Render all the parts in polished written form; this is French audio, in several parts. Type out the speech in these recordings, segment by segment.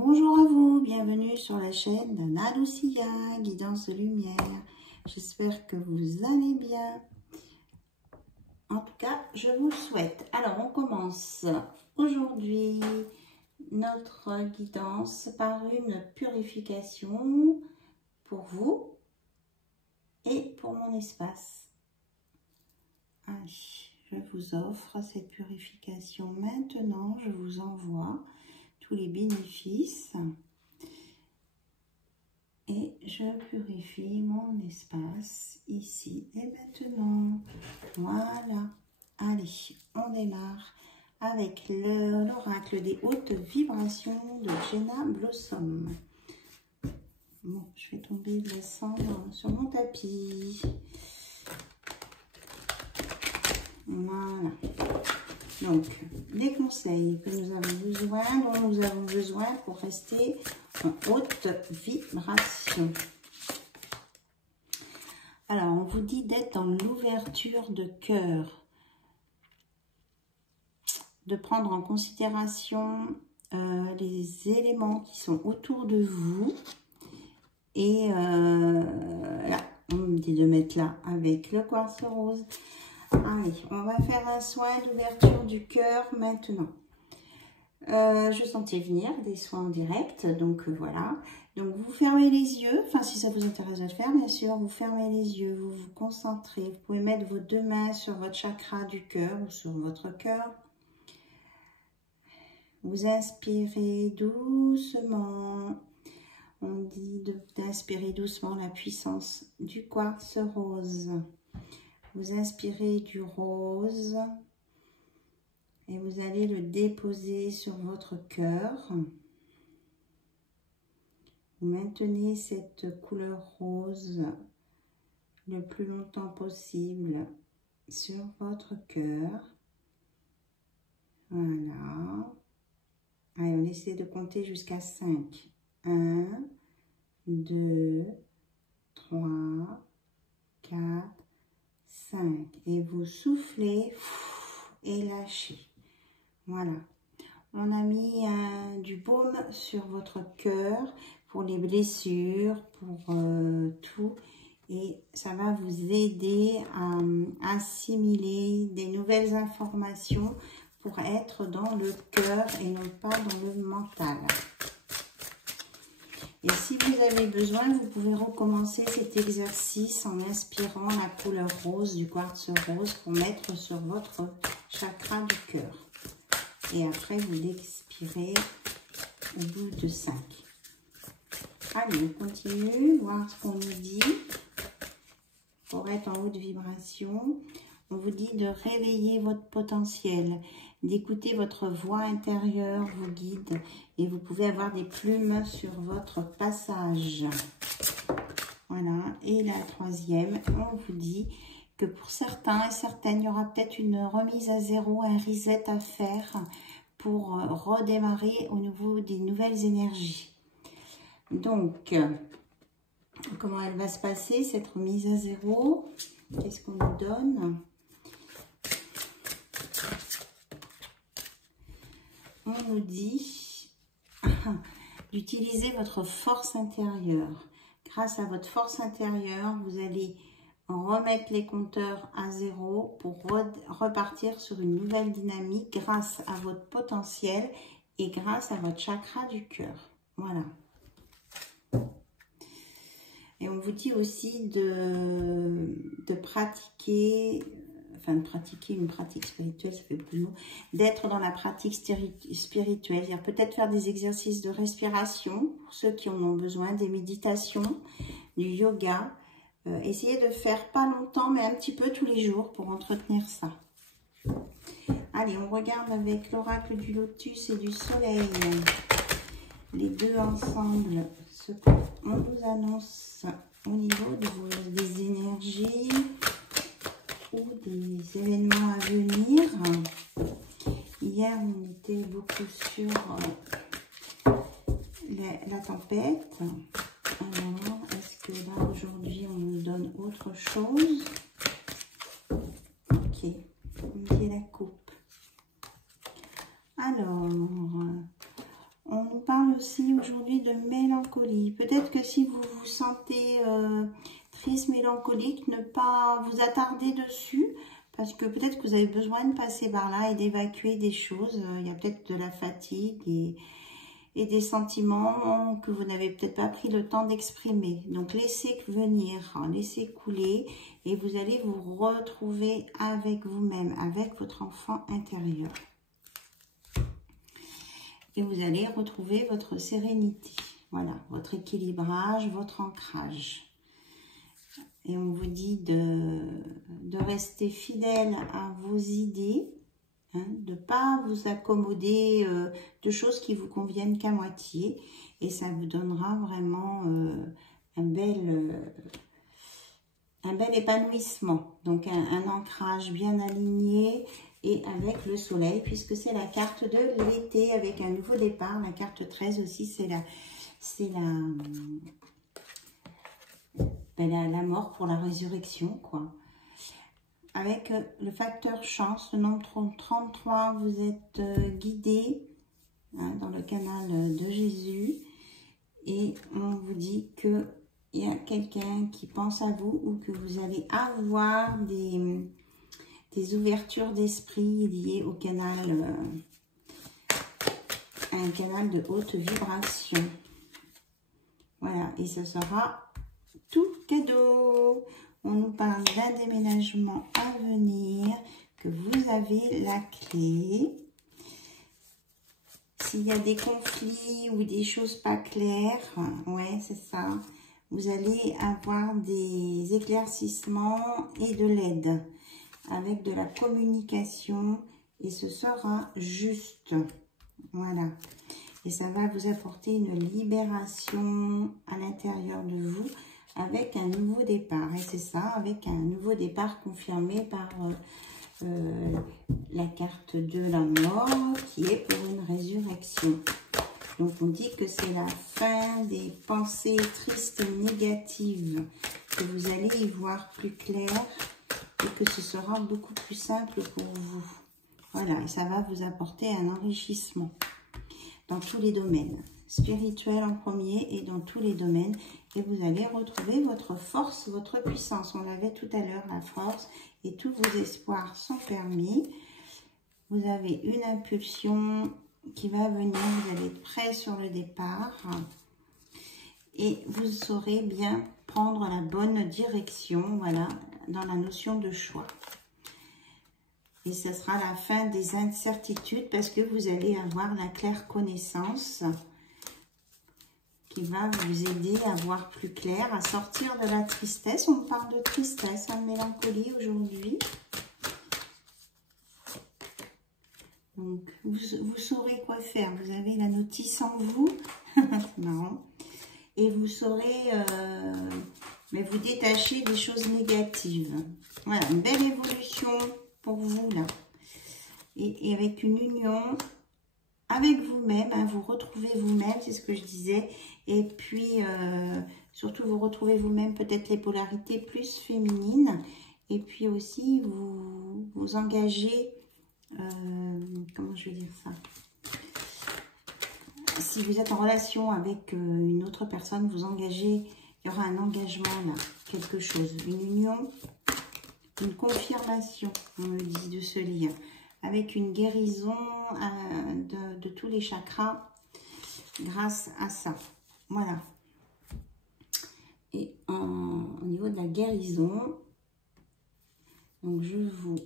Bonjour à vous, bienvenue sur la chaîne d'Anna Lucia, guidance de lumière. J'espère que vous allez bien. En tout cas, je vous le souhaite. Alors, on commence aujourd'hui notre guidance par une purification pour vous et pour mon espace. Allez, je vous offre cette purification maintenant. Je vous envoie tous les bénéfices et je purifie mon espace ici et maintenant. Voilà. Allez, on démarre avec l'oracle des hautes vibrations de Jenna Blossom. Bon, je vais tomber de la cendre sur mon tapis. Voilà. Donc, les conseils que nous avons besoin, dont nous avons besoin pour rester en haute vibration. Alors, on vous dit d'être dans l'ouverture de cœur, de prendre en considération les éléments qui sont autour de vous. Et là, on me dit de mettre là avec le quartz rose. Allez, on va faire un soin d'ouverture du cœur maintenant. Je sentais venir des soins en direct, donc voilà. Donc vous fermez les yeux, enfin si ça vous intéresse de le faire, bien sûr, vous fermez les yeux, vous vous concentrez. Vous pouvez mettre vos deux mains sur votre chakra du cœur ou sur votre cœur. Vous inspirez doucement. On dit d'inspirer doucement la puissance du quartz rose. Vous inspirez du rose et vous allez le déposer sur votre cœur. Vous maintenez cette couleur rose le plus longtemps possible sur votre cœur. Voilà. Allez, on essaie de compter jusqu'à 5. 1, 2, 3, 4, 5. Et vous soufflez et lâchez. Voilà. On a mis du baume sur votre cœur pour les blessures, pour tout. Et ça va vous aider à assimiler des nouvelles informations pour être dans le cœur et non pas dans le mental. Et si vous avez besoin, vous pouvez recommencer cet exercice en inspirant la couleur rose du quartz rose pour mettre sur votre chakra du cœur. Et après, vous l'expirez au bout de 5. Allez, on continue, voir ce qu'on nous dit. Pour être en haute vibration, on vous dit de réveiller votre potentiel, d'écouter votre voix intérieure, vous guide, et vous pouvez avoir des plumes sur votre passage. Voilà, et la troisième, on vous dit que pour certains et certaines, il y aura peut-être une remise à zéro, un reset à faire pour redémarrer au niveau des nouvelles énergies. Donc, comment elle va se passer, cette remise à zéro? Qu'est-ce qu'on nous donne? On nous dit d'utiliser votre force intérieure. Grâce à votre force intérieure, vous allez remettre les compteurs à zéro pour repartir sur une nouvelle dynamique grâce à votre potentiel et grâce à votre chakra du cœur. Voilà. Et on vous dit aussi de pratiquer, enfin de pratiquer une pratique spirituelle, ça fait plus long, d'être dans la pratique spirituelle. C'est-à-dire peut-être faire des exercices de respiration pour ceux qui en ont besoin, des méditations, du yoga. Essayez de faire pas longtemps, mais un petit peu tous les jours pour entretenir ça. Allez, on regarde avec l'oracle du lotus et du soleil. Les deux ensemble, ce qu'on nous annonce au niveau des énergies ou des événements à venir. Hier, on était beaucoup sur la tempête. Alors, est-ce que là, aujourd'hui, on nous donne autre chose? Ok, on dit la coupe. Alors, on nous parle aussi aujourd'hui de mélancolie. Peut-être que si vous vous sentez triste, mélancolique, ne pas vous attarder dessus, parce que peut-être que vous avez besoin de passer par là et d'évacuer des choses. Il y a peut-être de la fatigue et des sentiments que vous n'avez peut-être pas pris le temps d'exprimer. Donc laissez venir, laissez couler et vous allez vous retrouver avec vous-même, avec votre enfant intérieur. Et vous allez retrouver votre sérénité, voilà, votre équilibrage, votre ancrage. Et on vous dit de rester fidèle à vos idées, hein, de ne pas vous accommoder de choses qui vous conviennent qu'à moitié. Et ça vous donnera vraiment un bel épanouissement. Donc un ancrage bien aligné et avec le soleil, puisque c'est la carte de l'été avec un nouveau départ. La carte 13 aussi, c'est la mort pour la résurrection, quoi. Avec le facteur chance, le nombre 33, vous êtes guidé hein, dans le canal de Jésus. Et on vous dit qu'il y a quelqu'un qui pense à vous ou que vous allez avoir des ouvertures d'esprit liées au canal, un canal de haute vibration. Voilà, et ce sera tout cadeau. On nous parle d'un déménagement à venir, que vous avez la clé. S'il y a des conflits ou des choses pas claires, ouais, c'est ça, vous allez avoir des éclaircissements et de l'aide avec de la communication et ce sera juste. Voilà. Et ça va vous apporter une libération à l'intérieur de vous avec un nouveau départ. Et c'est ça, avec un nouveau départ confirmé par la carte de la mort qui est pour une résurrection. Donc on dit que c'est la fin des pensées tristes et négatives, que vous allez y voir plus clair et que ce sera beaucoup plus simple pour vous. Voilà, et ça va vous apporter un enrichissement dans tous les domaines, spirituel en premier et dans tous les domaines. Et vous allez retrouver votre force, votre puissance. On l'avait tout à l'heure, la force, et tous vos espoirs sont permis. Vous avez une impulsion qui va venir, vous allez être prêt sur le départ. Et vous saurez bien prendre la bonne direction, voilà, dans la notion de choix. Et ce sera la fin des incertitudes parce que vous allez avoir la claire connaissance qui va vous aider à voir plus clair, à sortir de la tristesse. On parle de tristesse, de mélancolie aujourd'hui. Donc, vous saurez quoi faire. Vous avez la notice en vous. C'est marrant. Et vous saurez mais vous détacher des choses négatives. Voilà, une belle évolution pour vous là. Et avec une union avec vous-même, hein, vous retrouvez vous-même, c'est ce que je disais. Et puis, surtout, vous retrouvez vous-même peut-être les polarités plus féminines. Et puis aussi, vous engagez, comment je vais dire ça? Si vous êtes en relation avec une autre personne, vous engagez, il y aura un engagement là, quelque chose, une union, une confirmation, on me dit, de ce lien, avec une guérison de tous les chakras grâce à ça. Voilà. Et au niveau de la guérison, donc je vous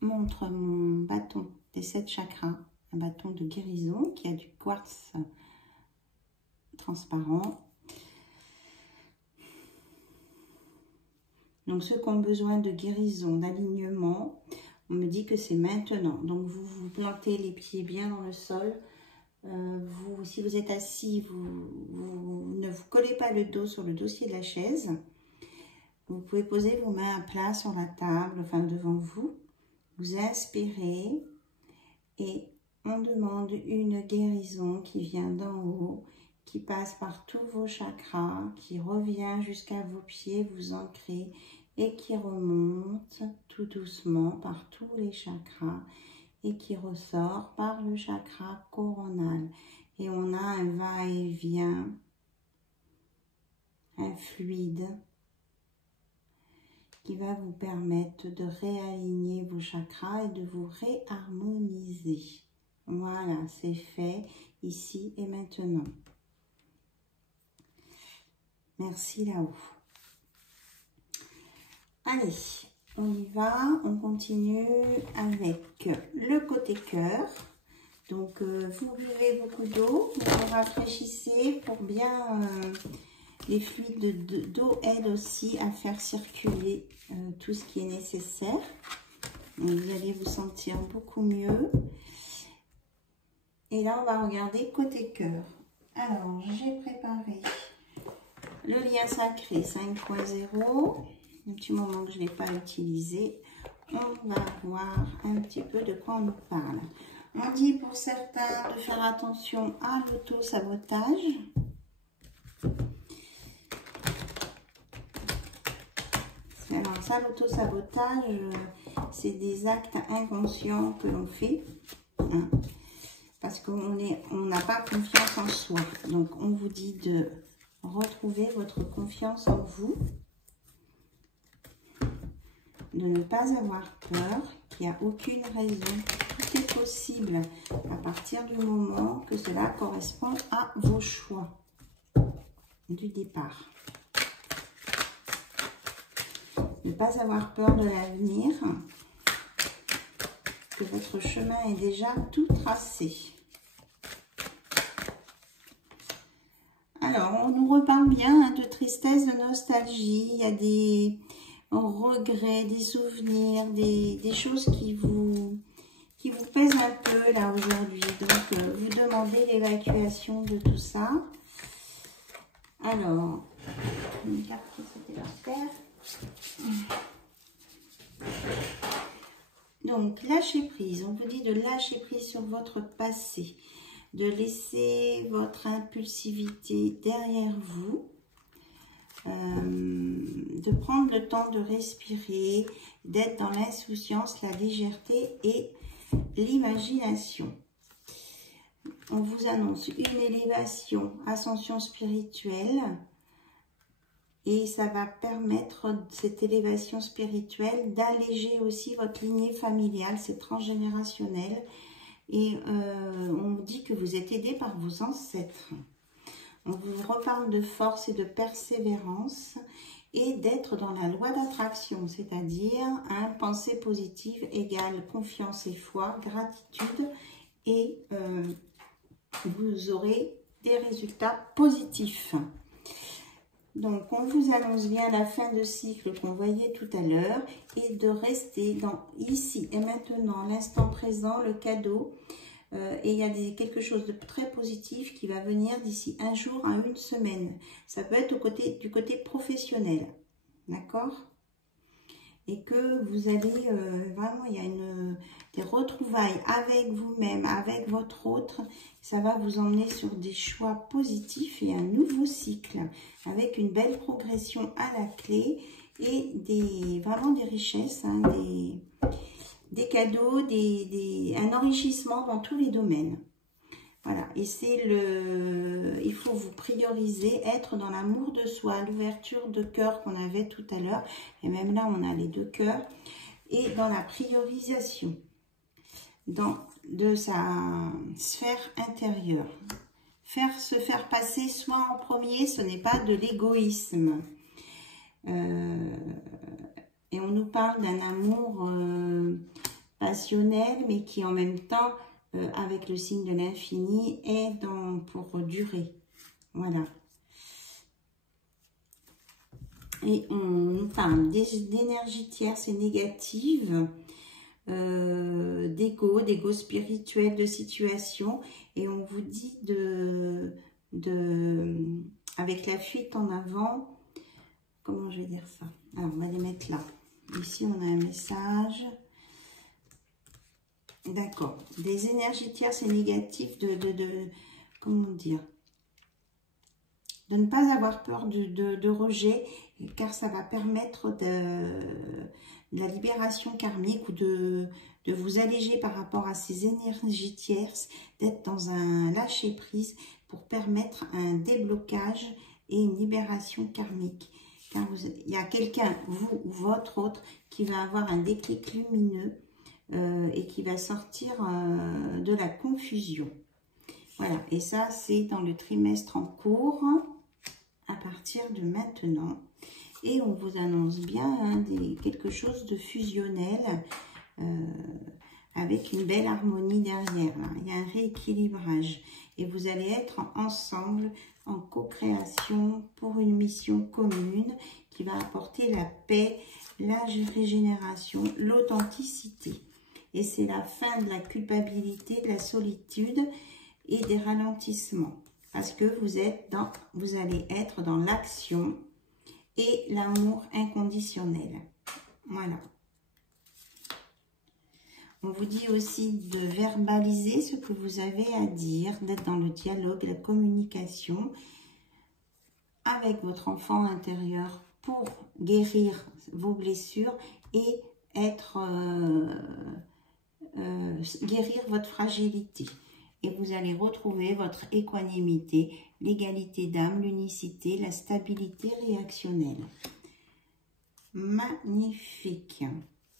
montre mon bâton des 7 chakras, un bâton de guérison qui a du quartz transparent. Donc ceux qui ont besoin de guérison, d'alignement, on me dit que c'est maintenant. Donc vous vous plantez les pieds bien dans le sol. Si vous êtes assis, vous ne vous collez pas le dos sur le dossier de la chaise. Vous pouvez poser vos mains à plat sur la table, enfin devant vous. Vous inspirez et on demande une guérison qui vient d'en haut, qui passe par tous vos chakras, qui revient jusqu'à vos pieds, vous ancrez et qui remonte tout doucement par tous les chakras et qui ressort par le chakra coronal. Et on a un va-et-vient, un fluide qui va vous permettre de réaligner vos chakras et de vous réharmoniser. Voilà, c'est fait ici et maintenant. Merci là-haut. Allez, on y va, on continue avec le côté cœur. Donc, vous buvez beaucoup d'eau, vous rafraîchissez pour bien... les fluides d'eau aident aussi à faire circuler tout ce qui est nécessaire. Donc, vous allez vous sentir beaucoup mieux. Et là, on va regarder côté cœur. Alors, j'ai préparé le lien sacré 5.0. Un petit moment que je ne l'ai pas utilisé. On va voir un petit peu de quoi on nous parle. On dit pour certains de faire attention à l'auto-sabotage. Alors ça, l'auto-sabotage, c'est des actes inconscients que l'on fait, hein, parce qu'on n'a pas confiance en soi. Donc, on vous dit de retrouver votre confiance en vous, de ne pas avoir peur, qu'il n'y a aucune raison. Tout est possible à partir du moment que cela correspond à vos choix du départ. Ne pas avoir peur de l'avenir, que votre chemin est déjà tout tracé. Alors, on nous reparle bien de tristesse, de nostalgie, il y a des regrets, des souvenirs, des choses qui vous pèsent un peu là aujourd'hui. Donc, vous demandez l'évacuation de tout ça. Alors, une carte qui c'était la faire. Donc, lâcher prise. On vous dit de lâcher prise sur votre passé, de laisser votre impulsivité derrière vous, de prendre le temps de respirer, d'être dans l'insouciance, la légèreté et l'imagination. On vous annonce une élévation, ascension spirituelle. Et ça va permettre, cette élévation spirituelle, d'alléger aussi votre lignée familiale, c'est transgénérationnel. Et on vous dit que vous êtes aidé par vos ancêtres. On vous reparle de force et de persévérance et d'être dans la loi d'attraction, c'est-à-dire pensée positive égale confiance et foi, gratitude, et vous aurez des résultats positifs. Donc, on vous annonce bien la fin de cycle qu'on voyait tout à l'heure et de rester dans ici et maintenant, l'instant présent, le cadeau. Et il y a quelque chose de très positif qui va venir d'ici un jour à une semaine. Ça peut être du côté professionnel, d'accord? Et que vous allez, vraiment, il y a des retrouvailles avec vous-même, avec votre autre. Ça va vous emmener sur des choix positifs et un nouveau cycle avec une belle progression à la clé et vraiment des richesses, hein, des cadeaux, un enrichissement dans tous les domaines. Voilà, et il faut vous prioriser, être dans l'amour de soi, l'ouverture de cœur qu'on avait tout à l'heure, et même là on a les deux cœurs, et dans la priorisation de sa sphère intérieure. Se faire passer soi en premier, ce n'est pas de l'égoïsme. Et on nous parle d'un amour passionnel, mais qui en même temps, avec le signe de l'infini, est pour durer. Voilà. Et on nous parle d'énergie tierce et négative, d'ego spirituel, de situation. Et on vous dit avec la fuite en avant, comment je vais dire ça? Alors, on va les mettre là. Ici, on a un message. D'accord. Des énergies tierces et négatives comment dire? de ne pas avoir peur de rejet, car ça va permettre de la libération karmique ou de vous alléger par rapport à ces énergies tierces, d'être dans un lâcher-prise pour permettre un déblocage et une libération karmique. Car il y a quelqu'un, vous ou votre autre, qui va avoir un déclic lumineux et qui va sortir de la confusion. Voilà, et ça c'est dans le trimestre en cours, à partir de maintenant. Et on vous annonce bien hein, quelque chose de fusionnel, avec une belle harmonie derrière. Là. Il y a un rééquilibrage. Et vous allez être ensemble, en co-création, pour une mission commune qui va apporter la paix, la régénération, l'authenticité. Et c'est la fin de la culpabilité, de la solitude et des ralentissements. Parce que vous allez être dans l'action et l'amour inconditionnel. Voilà. On vous dit aussi de verbaliser ce que vous avez à dire, d'être dans le dialogue, la communication avec votre enfant intérieur pour guérir vos blessures et guérir votre fragilité. Et vous allez retrouver votre équanimité, l'égalité d'âme, l'unicité, la stabilité réactionnelle. Magnifique.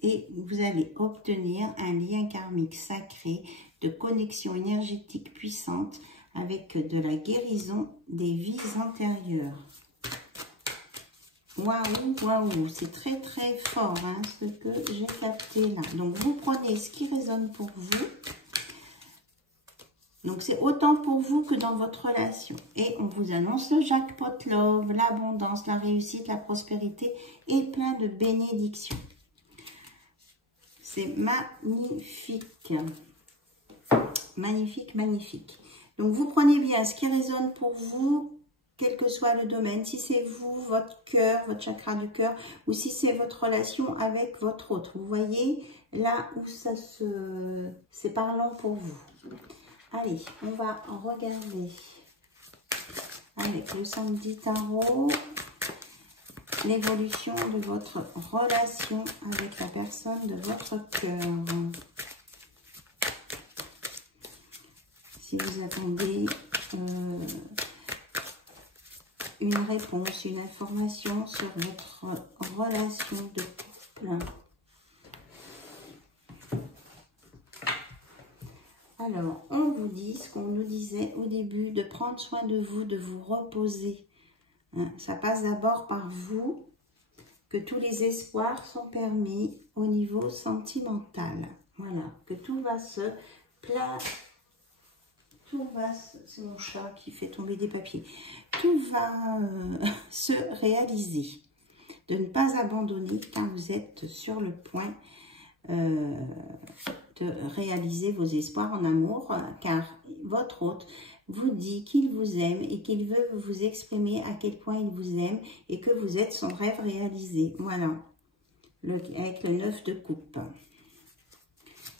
Et vous allez obtenir un lien karmique sacré de connexion énergétique puissante avec de la guérison des vies antérieures. Waouh, waouh, c'est très très fort hein, ce que j'ai capté là. Donc vous prenez ce qui résonne pour vous. Donc c'est autant pour vous que dans votre relation. Et on vous annonce le jackpot love, l'abondance, la réussite, la prospérité et plein de bénédictions. C'est magnifique. Magnifique, magnifique. Donc, vous prenez bien ce qui résonne pour vous, quel que soit le domaine. Si c'est vous, votre cœur, votre chakra du cœur, ou si c'est votre relation avec votre autre. Vous voyez là où c'est parlant pour vous. Allez, on va regarder avec le samedi tarot l'évolution de votre relation avec la personne de votre cœur. Si vous attendez une réponse, une information sur votre relation de couple. Alors, on vous dit ce qu'on nous disait au début, de prendre soin de vous reposer. Hein, ça passe d'abord par vous, que tous les espoirs sont permis au niveau sentimental. Voilà, que tout va c'est mon chat qui fait tomber des papiers. Tout va se réaliser. De ne pas abandonner car vous êtes sur le point de réaliser vos espoirs en amour, car votre hôte vous dit qu'il vous aime et qu'il veut vous exprimer à quel point il vous aime et que vous êtes son rêve réalisé. Voilà, avec le 9 de coupe.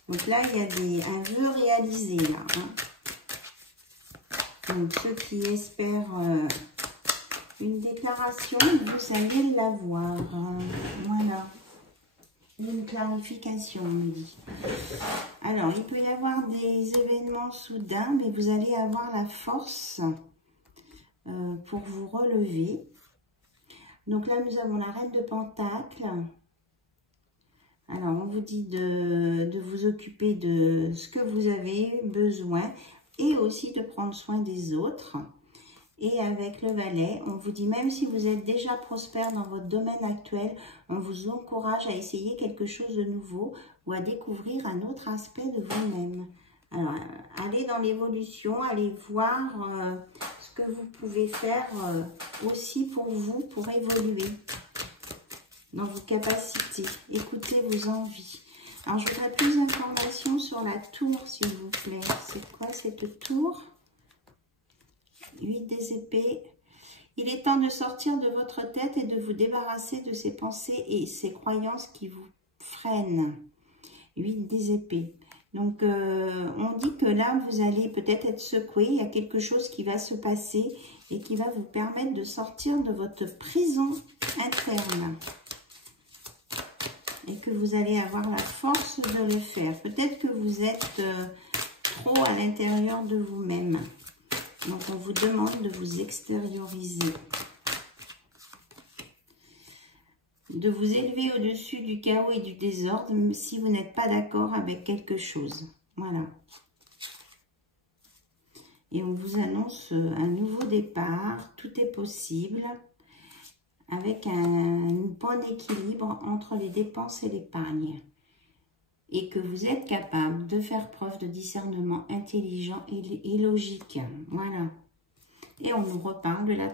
Donc là, il y a un vœu réalisé là. Hein. Donc ceux qui espèrent une déclaration, vous allez l'avoir. Voilà. Une clarification, on me dit. Alors, il peut y avoir des événements soudains, mais vous allez avoir la force pour vous relever. Donc là, nous avons la reine de Pentacles. Alors, on vous dit de vous occuper de ce que vous avez besoin et aussi de prendre soin des autres. Et avec le valet, on vous dit, même si vous êtes déjà prospère dans votre domaine actuel, on vous encourage à essayer quelque chose de nouveau ou à découvrir un autre aspect de vous-même. Alors, allez dans l'évolution, allez voir ce que vous pouvez faire aussi pour vous, pour évoluer dans vos capacités. Écoutez vos envies. Alors, je voudrais plus d'informations sur la tour, s'il vous plaît. C'est quoi cette tour ? 8 des épées. Il est temps de sortir de votre tête et de vous débarrasser de ces pensées et ces croyances qui vous freinent. 8 des épées. Donc, on dit que là, vous allez peut-être être secoué. Il y a quelque chose qui va se passer et qui va vous permettre de sortir de votre prison interne. Et que vous allez avoir la force de le faire. Peut-être que vous êtes trop à l'intérieur de vous-même. Donc, on vous demande de vous extérioriser. De vous élever au-dessus du chaos et du désordre si vous n'êtes pas d'accord avec quelque chose. Voilà. Et on vous annonce un nouveau départ. Tout est possible avec un bon équilibre entre les dépenses et l'épargne. Et que vous êtes capable de faire preuve de discernement intelligent et logique. Voilà. Et on nous reparle de la